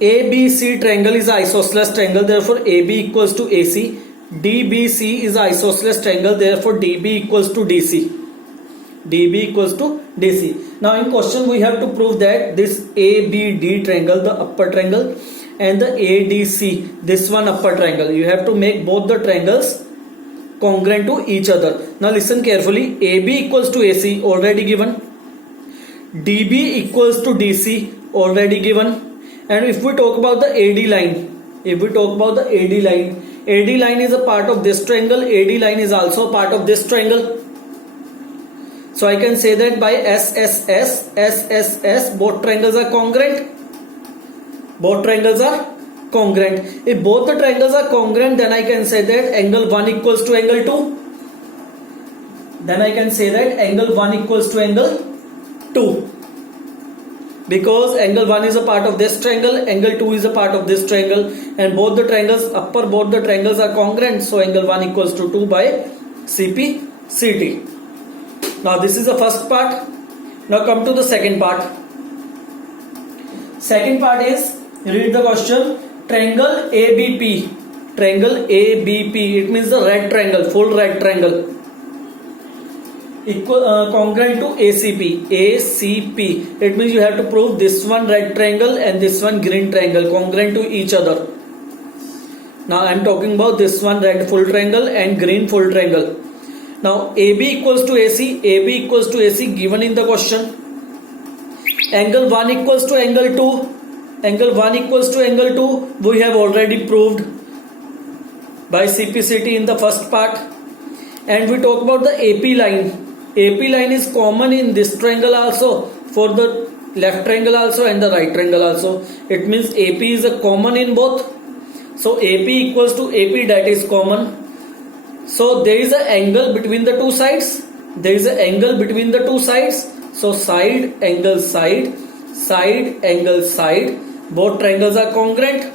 ABC triangle is isosceles triangle, therefore AB equals to AC. DBC is isosceles triangle, therefore DB equals to DC. DB equals to DC. Now in question we have to prove that this ABD triangle, the upper triangle, and the ADC, this one upper triangle, you have to make both the triangles congruent to each other. Now listen carefully. AB equals to AC, already given. DB equals to DC, already given. And if we talk about the AD line, AD line is a part of this triangle, AD line is also a part of this triangle. So I can say that by SSS, both triangles are congruent. Both triangles are congruent. If both the triangles are congruent, then I can say that angle 1 equals to angle 2. Then I can say that angle 1 equals to angle 2. Because angle 1 is a part of this triangle, angle 2 is a part of this triangle, and both the triangles, both the triangles are congruent, so angle 1 equals to 2 by CP/CT. Now this is the first part. Now come to the second part. Second part is, read the question. Triangle ABP. Triangle ABP, it means the red triangle, full red triangle, congruent to ACP. ACP, it means you have to prove this one red triangle and this one green triangle congruent to each other. Now I am talking about this one red full triangle and green full triangle. Now AB equals to AC, AB equals to AC given in the question. Angle 1 equals to angle 2, angle 1 equals to angle 2, we have already proved by CP/CT in the first part. And we talk about the AP line. AP line is common in this triangle also, for the left triangle also and the right triangle also. It means AP is a common in both. So AP equals to AP, that is common. So there is an angle between the two sides. There is an angle between the two sides. So side angle side, side angle side, both triangles are congruent.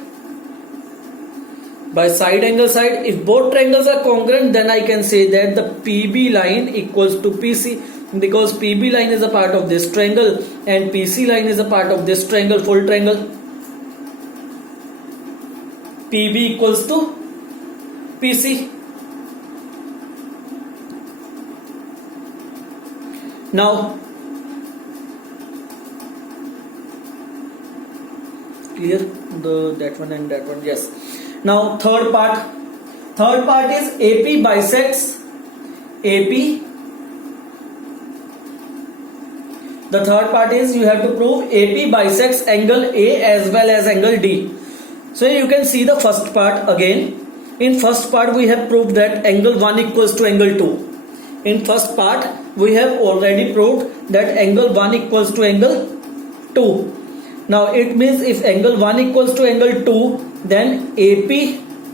By side angle side, if both triangles are congruent, then I can say that the PB line equals to PC, because PB line is a part of this triangle and PC line is a part of this triangle, full triangle. PB equals to PC. Now clear that one and that one? Yes. Now third part is AP bisects AP. The third part is you have to prove AP bisects angle A as well as angle D. So you can see the first part again. In first part we have proved that angle 1 equals to angle 2. In first part we have already proved that angle 1 equals to angle 2. Now it means if angle 1 equals to angle 2, then AP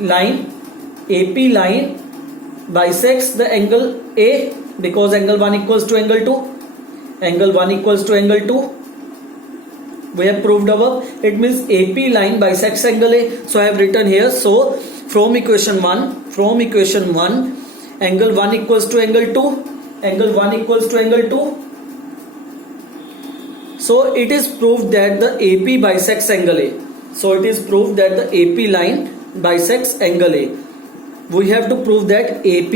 line bisects the angle A, because angle 1 equals to angle 2. Angle 1 equals to angle 2. We have proved above. It means AP line bisects angle A. So I have written here. So from equation 1, angle 1 equals to angle 2. Angle 1 equals to angle 2. So it is proved that the AP bisects angle A. So it is proved that the AP line bisects angle A. We have to prove that AP,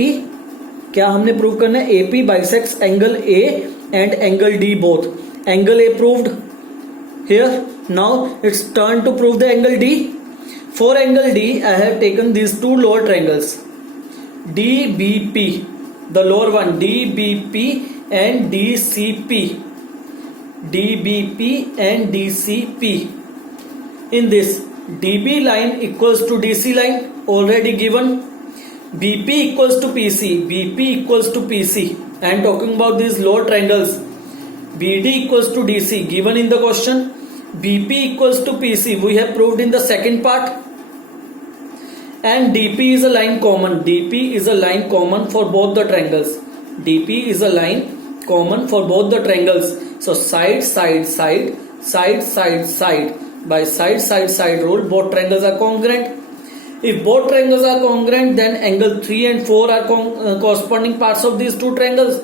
क्या हमने prove करना है? AP bisects angle A and angle D both. Angle A proved here. Now it's turn to prove the angle D. For angle D, I have taken these two lower triangles, DBP, the lower one, DBP and DCP. DBP and DCP. In this, DB line equals to DC line, already given. BP equals to PC. BP equals to PC. I am talking about these lower triangles. BD equals to DC, given in the question. BP equals to PC, we have proved in the second part. And DP is a line common. DP is a line common for both the triangles. DP is a line common for both the triangles. So side, side, side, side, side, side. By side, side, side rule, both triangles are congruent. If both triangles are congruent, then angle 3 and 4 are corresponding parts of these two triangles.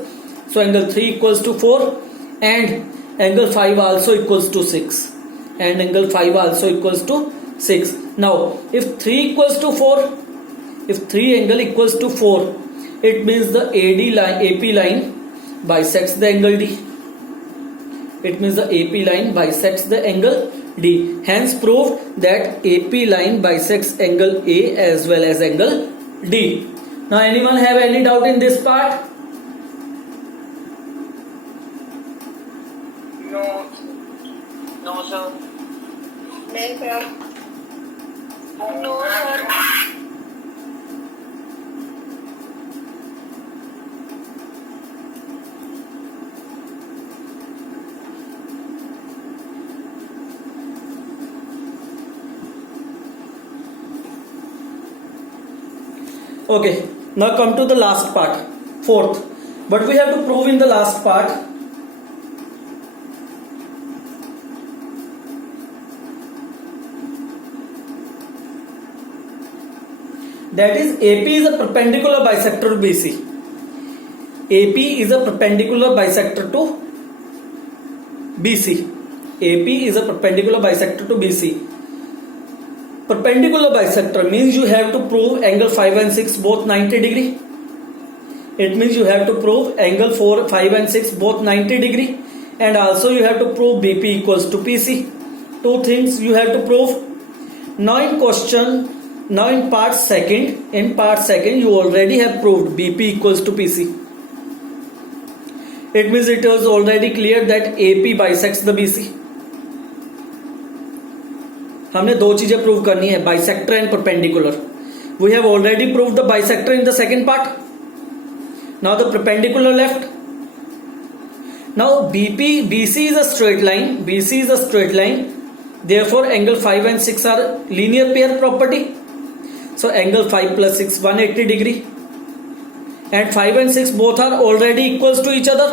So angle 3 equals to 4 and angle 5 also equals to 6. and angle 5 also equals to 6. Now if 3 equals to 4, if 3 angle equals to 4, it means the AP line bisects the angle D. It means the AP line bisects the angle D. Hence proved that AP line bisects angle A as well as angle D. Now anyone have any doubt in this part? No. No, sir. No, sir. No, sir. Okay, now come to the last part, fourth. What we have to prove in the last part? That is AP is a perpendicular bisector to BC. AP is a perpendicular bisector to BC. AP is a perpendicular bisector to BC. Perpendicular bisector means you have to prove angle 5 and 6 both 90 degree. It means you have to prove angle 4, 5 and 6 both 90 degree, and also you have to prove BP equals to PC. Two things you have to prove. Now in part second you already have proved BP equals to PC. It means it was already clear that AP bisects the BC. हमने दो चीजें prove करनी है, bisector and perpendicular. We have already proved the bisector in the second part. Now the perpendicular left. Now BC is a straight line. Therefore angle 5 and 6 are linear pair property. So angle 5 plus 6 180 degree, and 5 and 6 both are already equals to each other.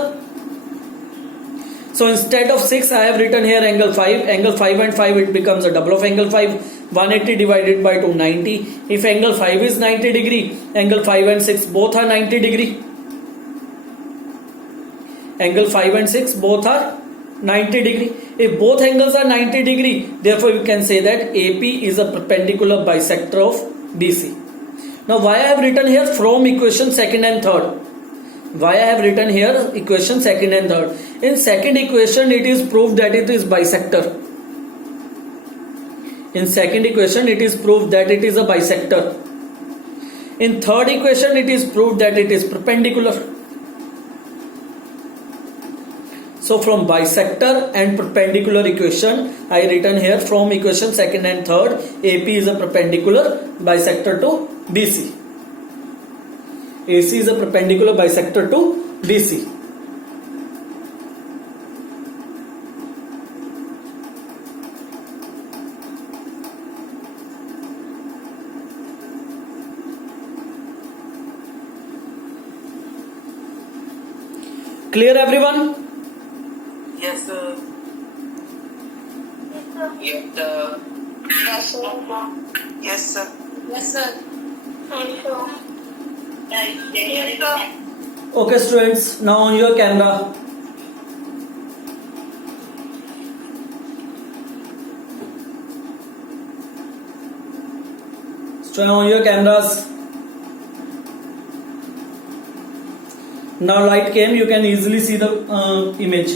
So instead of 6 I have written here angle 5. Angle 5 and 5, it becomes a double of angle 5. 180 divided by 2, 90. If angle 5 is 90 degree, angle 5 and 6 both are 90 degree. Angle 5 and 6 both are 90 degree. If both angles are 90 degree, therefore you can say that AP is a perpendicular bisector of BC. Now why I have written here from equation second and third? Why I have written here equation second and third? In second equation it is proved that it is bisector. In second equation it is proved that it is a bisector. In third equation it is proved that it is perpendicular. So from bisector and perpendicular equation, I written here from equation second and third, AP is a perpendicular bisector to BC. AC is a perpendicular bisector to BC. Clear everyone? Yes, sir. Yes, sir. Yes, sir. Yes, sir. Yes, sir. Yes, sir. Okay students, now on your camera. So on your cameras. Now light came, you can easily see the image.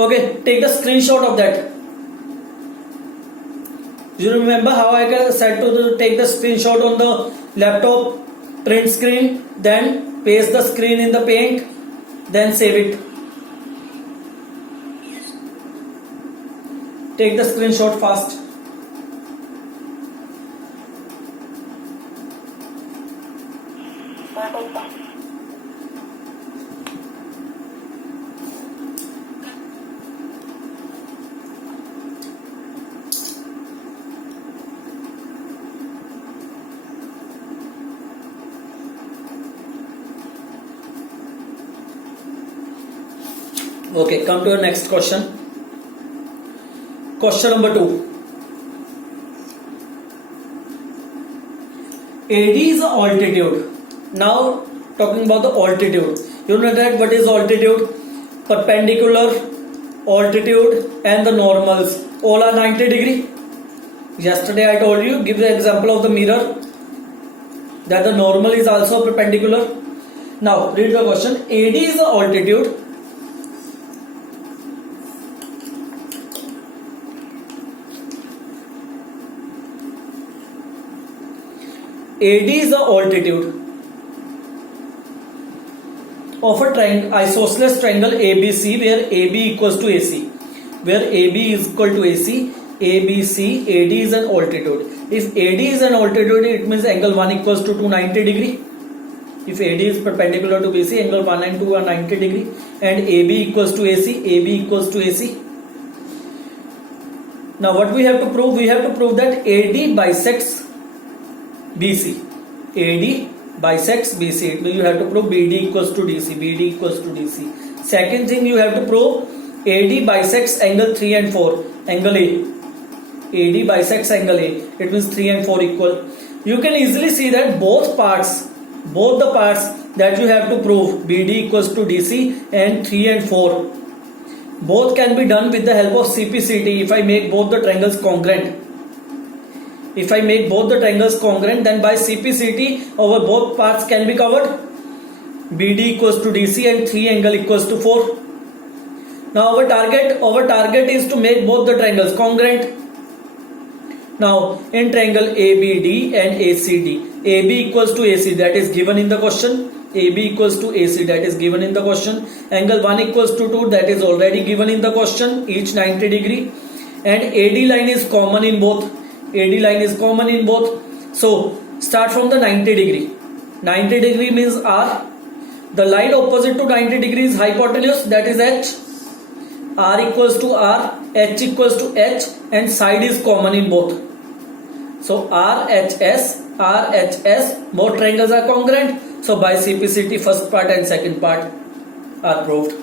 Okay, take the screenshot of that. You remember how I said to take the screenshot on the laptop print screen, then paste the screen in the paint, then save it. Take the screenshot fast. Okay, come to your next question. Question number 2. AD is the altitude. Now talking about the altitude. You know that what is altitude? perpendicular, altitude and the normals all are 90 degree. Yesterday I told you, give the example of the mirror, that the normal is also perpendicular. Now read the question. AD is the altitude, AD is the altitude of a triangle, isosceles triangle ABC, where AB equals to AC, where AB is equal to AC, ABC, AD is an altitude. If AD is an altitude, it means angle 1 equals to 290 degree. If AD is perpendicular to BC, angle 1 and 2 are 90 degree, and AB equals to AC, AB equals to AC. Now what we have to prove? We have to prove that AD bisects BC. AD bisects BC. It means you have to prove BD equals to DC. BD equals to DC. Second thing you have to prove, AD bisects angle 3 and 4. Angle A. AD bisects angle A. It means 3 and 4 equal. You can easily see that both the parts that you have to prove, BD equals to DC and 3 and 4, both can be done with the help of CPCT if I make both the triangles congruent. If I make both the triangles congruent, then by CPCT our both parts can be covered. BD equals to DC and 3 angle equals to 4. Now our target is to make both the triangles congruent. Now in triangle ABD and ACD, AB equals to AC, that is given in the question. AB equals to AC, that is given in the question. Angle 1 equals to 2, that is already given in the question, each 90 degree. And AD line is common in both. AD line is common in both. So start from the 90 degree. 90 degree means R. The line opposite to 90 degree is hypotenuse, that is H. R equals to R, H equals to H, and side is common in both. So RHS, both triangles are congruent. So by CPCT first part and second part are proved.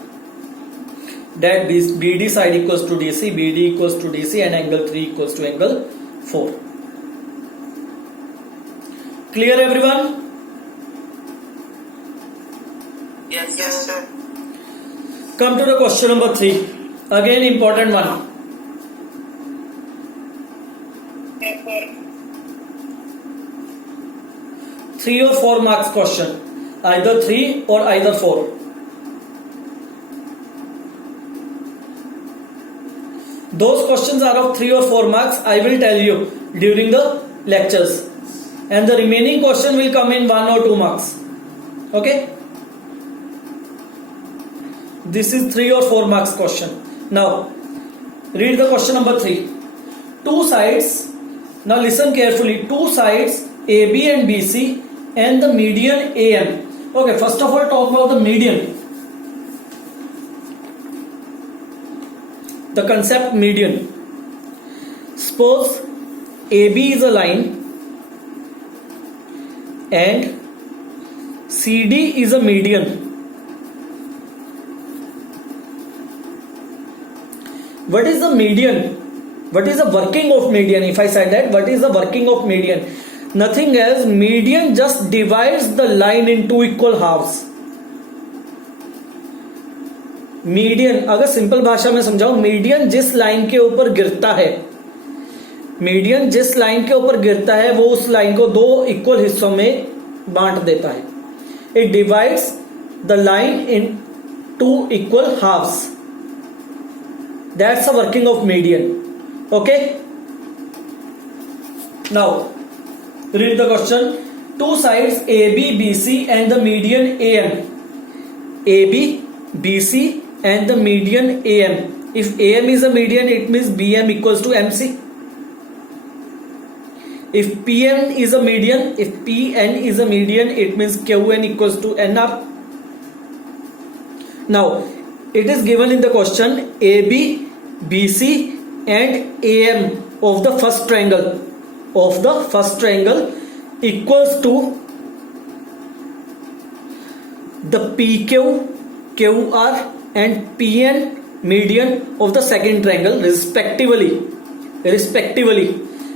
That BD side equals to DC, BD equals to DC, and angle 3 equals to angle 4. Clear everyone? Yes, sir. Come to the question number 3. Again important one. Yes, sir. 3 or 4 marks question. Either 3 or either 4. Those questions are of 3 or 4 marks. I will tell you during the lectures. And the remaining question will come in 1 or 2 marks. Okay? This is 3 or 4 marks question. Now, read the question number 3. Two sides, now listen carefully, two sides AB and BC and the median AM. Okay, first of all talk about the median. The concept median. Suppose AB is a line and CD is a median. What is the median? What is the working of median? If I say that, what is the working of median? Nothing else. Median just divides the line into equal halves. Median, अगर simple भाषा में समझाऊं, median जिस line के ऊपर गिरता है, median जिस लाइन के ऊपर गिरता है वो उस लाइन को 2 इक्वल हिस्सों में बांट देता है. It divides the line in 2 equal halves. That's the working of median. Okay, now read the question. Two sides AB, BC and the median AM. AB, BC and the median AM. If AM is a median, it means BM equals to MC. If PN is a median, it means QN equals to NR. Now, it is given in the question AB, BC and AM of the first triangle equals to the PQ, QR and PN median of the second triangle respectively.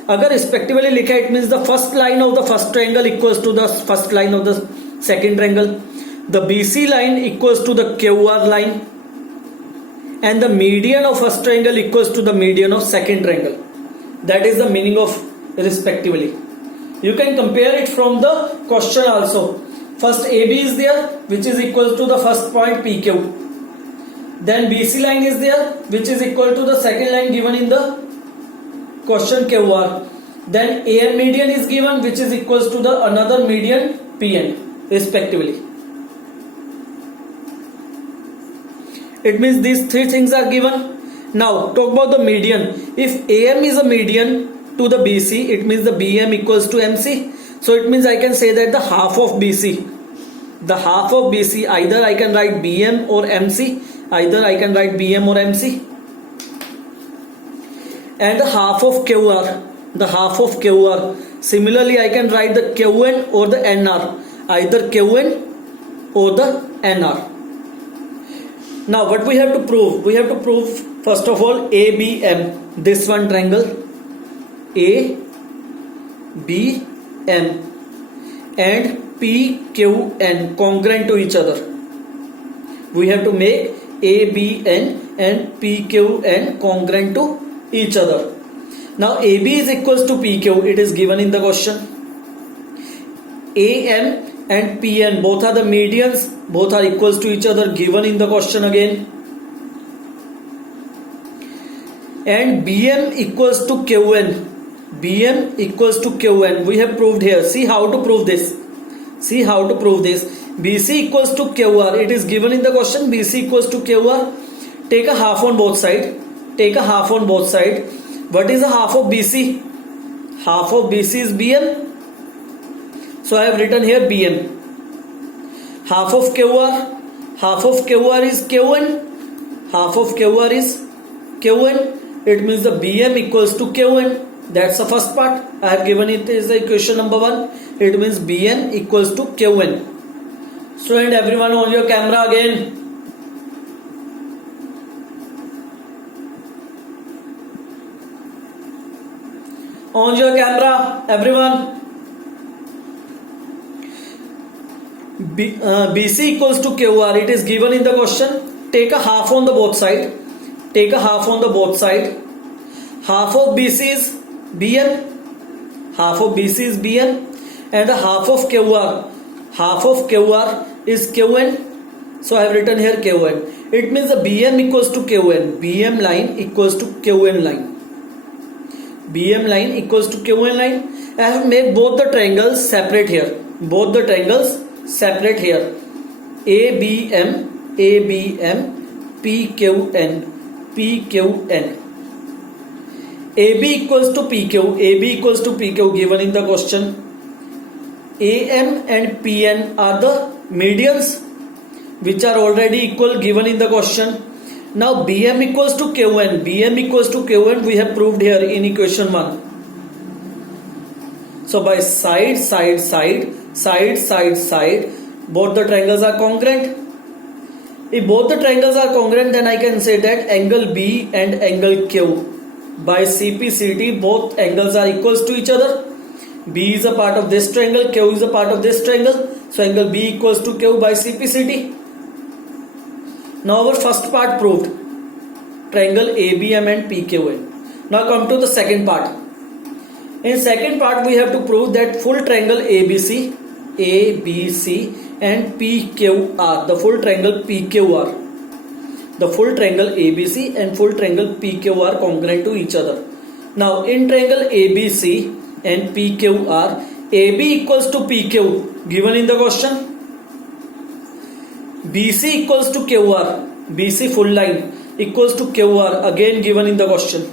अगर respectively लिखा है, it means the first line of the first triangle equals to the first line of the second triangle. The BC line equals to the QR line. and the median of first triangle equals to the median of second triangle. That is the meaning of respectively. You can compare it from the question also. First AB is there, which is equal to the first point PQ. Then BC line is there, which is equal to the second line given in the question QR. Then AM median is given, which is equals to the another median PN respectively. It means these three things are given. Now talk about the median. If AM is a median to the BC, it means the BM equals to MC. So it means I can say that the half of BC, either I can write BM or MC, either I can write BM or MC. And the half of QR, similarly I can write the QN or the NR, either QN or the NR. Now what we have to prove? We have to prove first of all ABM, this one triangle ABM and PQN congruent to each other. We have to make ABN and PQN congruent to each other. Now AB is equals to PQ, it is given in the question. AM and PN both are the medians, both are equals to each other, given in the question again. And BM equals to QN, we have proved here. See how to prove this. BC equals to QR, it is given in the question. BC equals to QR. Take a half on both sides. What is the half of BC? Half of BC is BM. So I have written here BM. Half of QR is QN. It means the BM equals to QN. That's the first part. I have given it as the equation number 1. It means BN equals to QN. Student, everyone on your camera again. On your camera, everyone. BC equals to QR, it is given in the question. Take a half on the both side. Half of BC is BN. And the half of QR is QN. So I have written here QN. It means the BM equals to QN. BM line equals to QN line. I have made both the triangles separate here. ABM, PQN. AB equals to PQ, given in the question. AM and PN are the medians, which are already equal, given in the question. Now BM equals to QN. We have proved here in equation 1. So by side, both the triangles are congruent. If both the triangles are congruent, then I can say that angle B and angle Q by CPCT, both angles are equals to each other. B is a part of this triangle, Q is a part of this triangle. So angle B equals to Q by CPCT. Now our first part proved, triangle ABM and PQN. Now come to the second part. In second part we have to prove that full triangle ABC and PQR, the full triangle PQR, the full triangle ABC and full triangle PQR congruent to each other. Now in triangle ABC and PQR, AB equals to PQ, given in the question. BC equals to QR, BC full line equals to QR, again given in the question.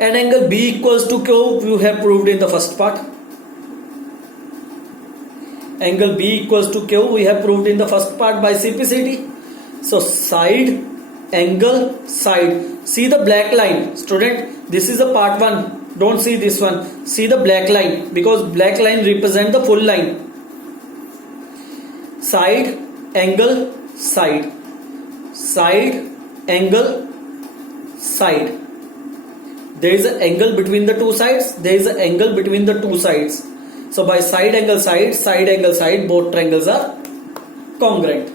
And angle B equals to Q, you have proved in the first part. Angle B equals to Q, we have proved in the first part by CPCT. So side, angle, side. See the black line, student. This is a part 1. Don't see this one. See the black line, because black line represent the full line. Side, angle, side. Side, angle, side. There is an angle between the two sides. So by side angle side, both triangles are congruent.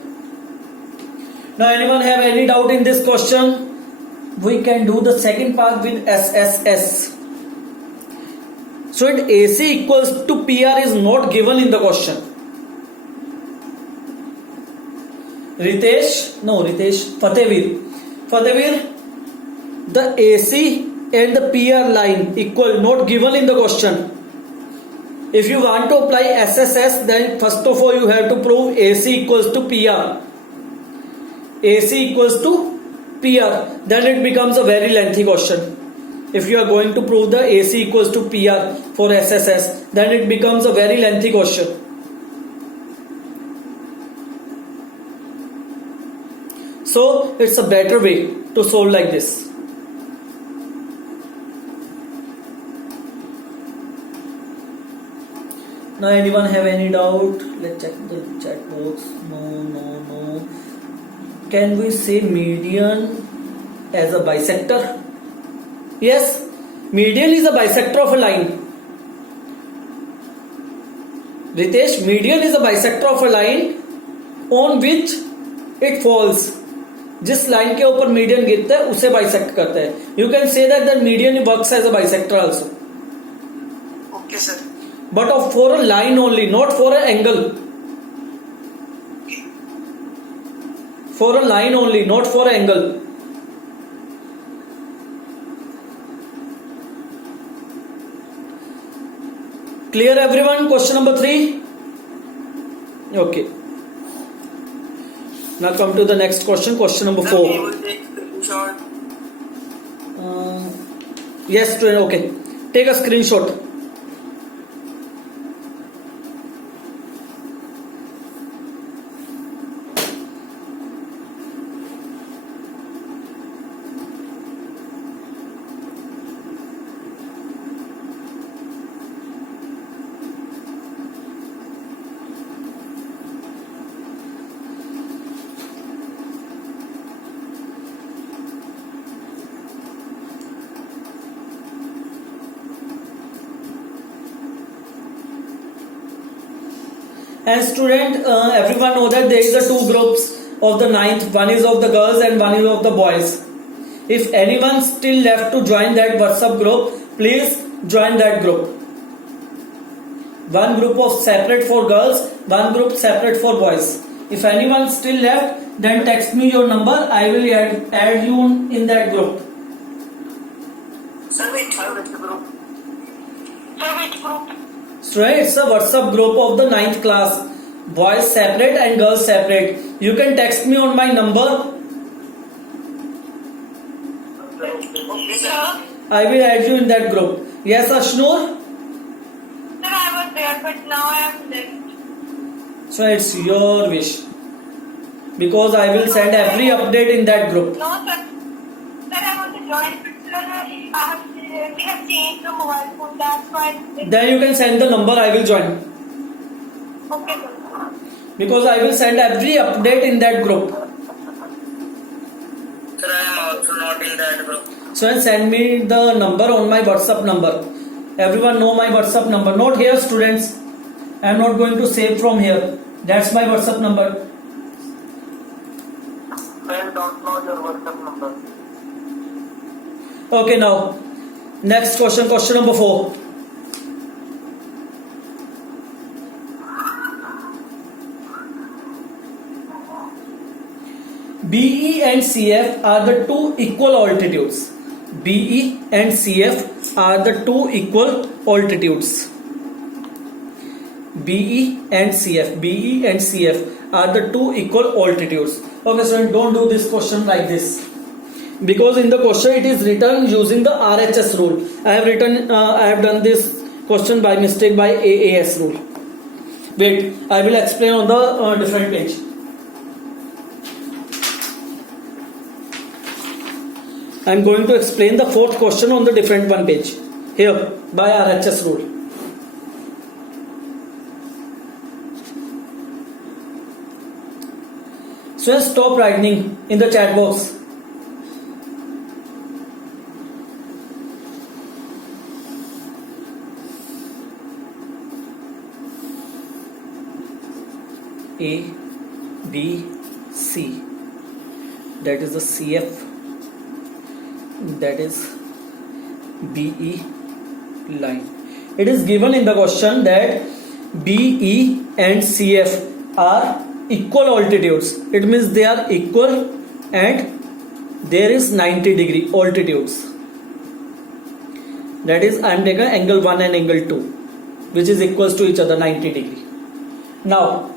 Now, anyone have any doubt in this question? We can do the second part with SSS. So, AC equals to PR is not given in the question. Fatehveer, the AC and the PR line equal, not given in the question. If you want to apply SSS, then first of all you have to prove AC equals to PR. AC equals to PR. Then it becomes a very lengthy question. If you are going to prove the AC equals to PR for SSS, then it becomes a very lengthy question. So it's a better way to solve like this. Now, anyone have any doubt? Let's check the chat box. No. Can we say median as a bisector? Yes, median is a bisector of a line. Ritesh, median is a bisector of a line on which it falls. जिस line के ऊपर median गिरता है उसे bisect करता है. You can say that the median works as a bisector also. Okay, sir. But for a line only, not for an angle. For a line only, not for an angle. Clear everyone? Question number 3. Okay. Now come to the next question. Question number 4. Sir, we will take screenshot. Yes, student. Okay. Take a screenshot. And student, everyone know that there is a two groups of the ninth. One is of the girls and one is of the boys. If anyone still left to join that WhatsApp group, please join that group. One group of separate for girls, one group separate for boys. If anyone still left, then text me your number. I will add you in that group. Sir, which group? Sir, which group? So it's a WhatsApp group of the 9th class. Boys separate and girls separate. You can text me on my number. Okay, sir. I will add you in that group. Yes, Ashnur? Sir, I was there, but now I am left. So it's your wish. Because I will send every update in that group. No, sir. Sir, I want to join, but sir, we have changed the mobile phone. That's why. Then you can send the number, I will join. Okay, sir. Because I will send every update in that group. Sir, I am also not in that group. So send me the number on my WhatsApp number. Everyone know my WhatsApp number. Not here, students. I am not going to save from here. That's my WhatsApp number. I don't know your WhatsApp number. Okay, now next question. Question number 4. BE and CF are the two equal altitudes. BE and CF are the two equal altitudes. BE and CF are the two equal altitudes. Okay, so don't do this question like this, because in the question it is written using the RHS rule. I have done this question by mistake by AAS rule. Wait, I will explain on the different page. I am going to explain the fourth question on the different one page. Here, by RHS rule. So stop writing in the chat box. A, B, C. that is the CF, that is BE line. It is given in the question that BE and CF are equal altitudes. It means they are equal and there is 90 degree altitudes. That is, I am taking angle 1 and angle 2, which is equals to each other 90 degree. Now,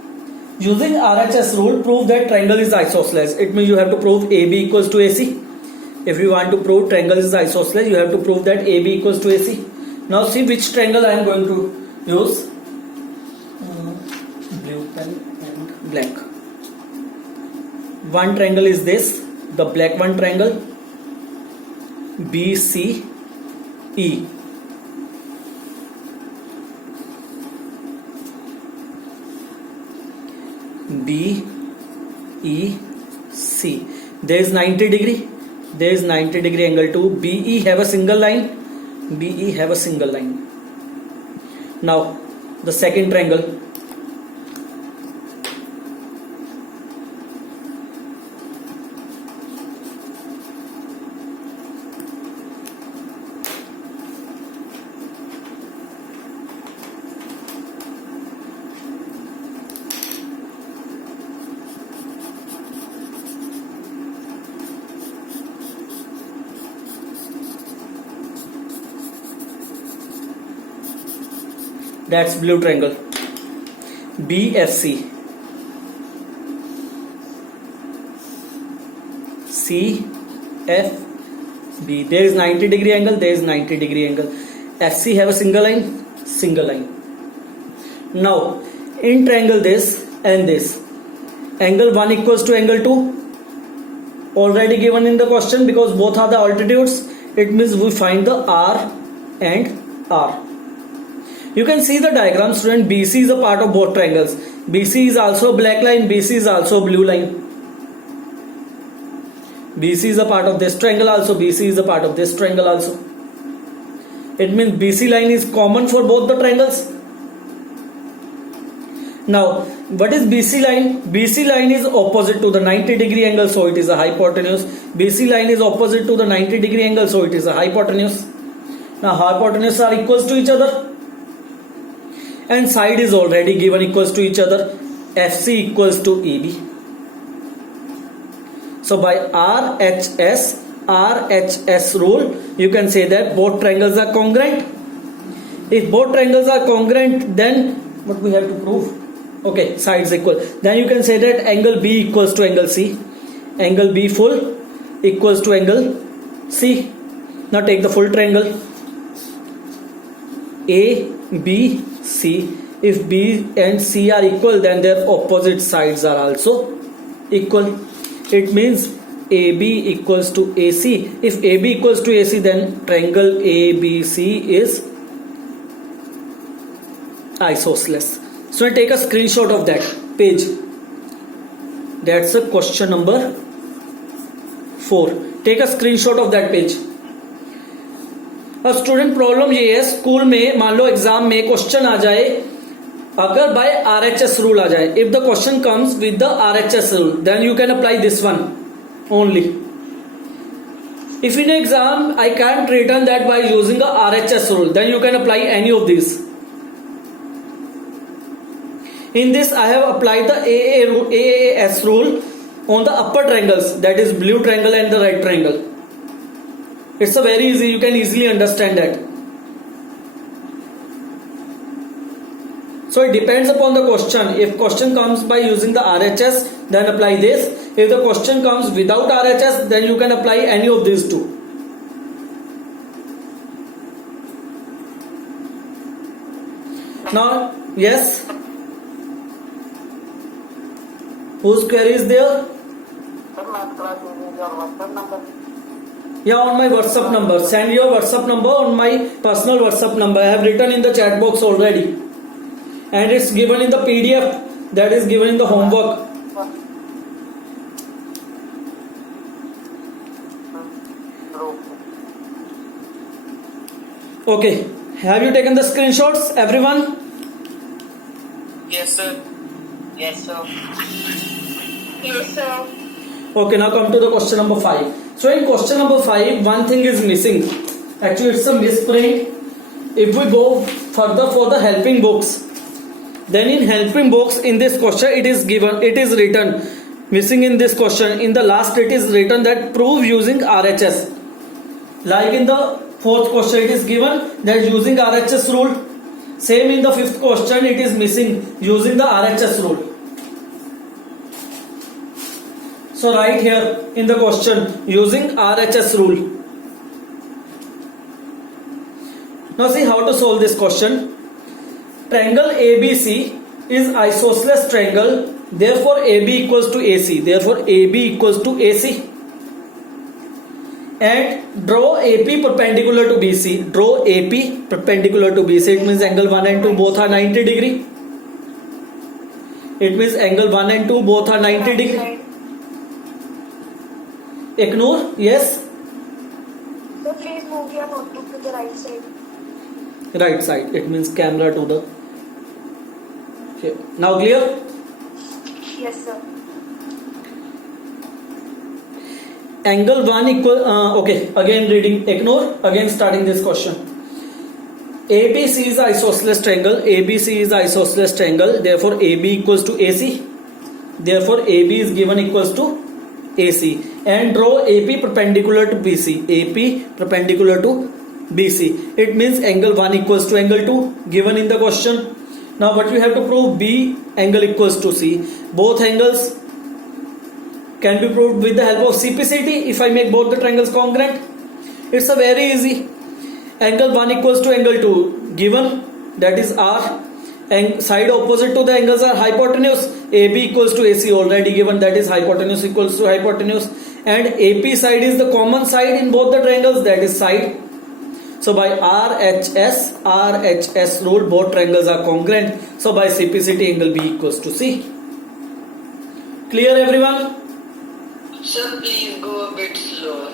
using RHS rule, prove that triangle is isosceles. It means you have to prove AB equals to AC. If you want to prove triangle is isosceles, you have to prove that AB equals to AC. Now see which triangle I am going to use. Blue pen and black. One triangle is this, the black one triangle, BCE. BEC. There is 90 degree. There is 90 degree angle to BE have a single line. BE have a single line. Now the second triangle. That's blue triangle. BFC. CFB. There is 90 degree angle. There is 90 degree angle. FC have a single line. Single line. Now, in triangle this and this, angle 1 equals to angle 2. Already given in the question because both are the altitudes. It means we find the R and R. You can see the diagram, student. BC is a part of both triangles. BC is also a black line, BC is also a blue line. BC is a part of this triangle also, BC is a part of this triangle also. It means BC line is common for both the triangles. Now, what is BC line? BC line is opposite to the 90 degree angle, so it is a hypotenuse. BC line is opposite to the 90 degree angle, so it is a hypotenuse. Now, hypotenuse are equals to each other. And side is already given equals to each other. FC equals to EB. So by RHS rule, you can say that both triangles are congruent. If both triangles are congruent, then what we have to prove? Okay, sides equal. Then you can say that angle B equals to angle C. Angle B full equals to angle C. Now take the full triangle. A, B, C. If B and C are equal, then their opposite sides are also equal. It means AB equals to AC. If AB equals to AC, then triangle ABC is isosceles. So I take a screenshot of that page. That's a question number 4. Take a screenshot of that page. अब student problem ये है, school में मान लो exam में question आ जाए अगर bye RHS rule आ जाए. If the question comes with the RHS rule, then you can apply this one only. If in exam I can't return that by using the RHS rule, then you can apply any of these. In this I have applied the AAS rule on the upper triangles, that is blue triangle and the red triangle. It's a very easy, you can easily understand that. So it depends upon the question. If question comes by using the RHS, then apply this. If the question comes without RHS, then you can apply any of these two. Now, yes? Whose query is there? Yeah, on my WhatsApp number. Send your WhatsApp number on my personal WhatsApp number. I have written in the chat box already. And it's given in the PDF that is given in the homework. Okay. Have you taken the screenshots, everyone? Yes, sir. Yes, sir. Yes, sir. Okay, now come to the question number 5. So in question number 5, one thing is missing. Actually, it's a misprint. If we go further for the helping books, then in helping books, in this question, it is written, missing in this question, in the last it is written that prove using RHS. Like in the 4th question, it is given that using RHS rule. Same in the 5th question, it is missing using the RHS rule. So write here in the question using RHS rule. Now see how to solve this question. Triangle ABC is isosceles triangle. Therefore AB equals to AC. Therefore AB equals to AC. And draw AP perpendicular to BC. Draw AP perpendicular to BC. It means angle 1 and 2 both are 90 degree. It means angle 1 and 2 both are 90 degree. Ignore, yes? So please move your notebook to the right side. Right side. It means camera to the. Okay. Now clear? Yes, sir. Angle 1 equal. Okay. Again reading. Ignore. Again starting this question. ABC is isosceles triangle. ABC is isosceles triangle. Therefore AB equals to AC. Therefore AB is given equals to AC, and draw AP perpendicular to BC. AP perpendicular to BC. It means angle 1 equals to angle 2 given in the question. Now what we have to prove, B angle equals to C. Both angles can be proved with the help of CPCT if I make both the triangles congruent. It's a very easy. Angle 1 equals to angle 2 given, that is R, and side opposite to the angles are hypotenuse. AB equals to AC already given, that is hypotenuse equals to hypotenuse, and AP side is the common side in both the triangles, that is side. So by RHS rule, both triangles are congruent. So by CPCT, angle B equals to C. Clear everyone? Sir, please go a bit slower.